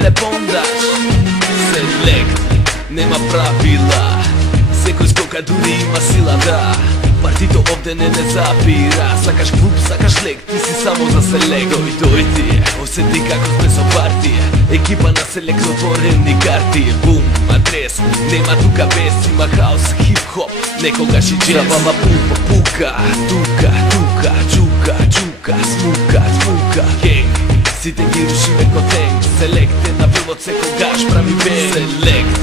стиле бондаж. Селект, нема правила, секој скока дури има сила, да. Партито овде не запира. Сакаш клуб, сакаш лек, ти си само за селект. Дој ти, осети како сме со партија. Екипа на селект, отворени карти. Бум, адрес, нема тука без. Има хаос, хип-хоп, некогаш и джез. Забава пупа, пука, тука, тука, чука, чука, смука, смука. Генг, сите ги рушиме ко тенг. Селект е на првот, секогаш прави бенд. Селект,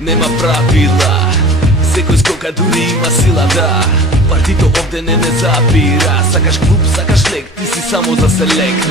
нема правила, секој скока дури има сила, да. Партито овде не запира. Сакаш клуб, сакаш лек, ти си само за селект.